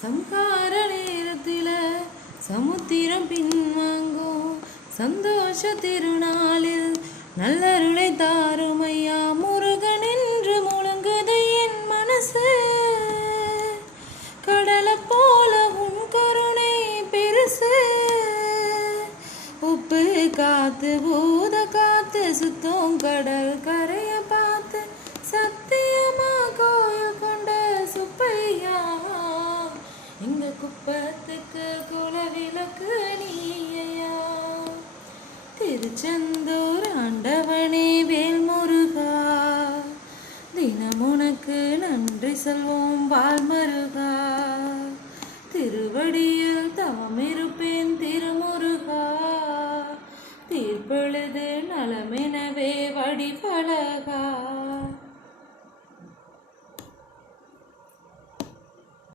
சம்கார நேரத்தில் சமுத்திரம் பின்வாங்கும் சந்தோஷ திருநாளில் நல்லருளை தாருமையா முருகன் என்று முழங்குது என் மனசு. கடலை போல உன் கருணை பெருசு. உப்பு காத்து பூத காத்து சுத்தம் கடல் கரை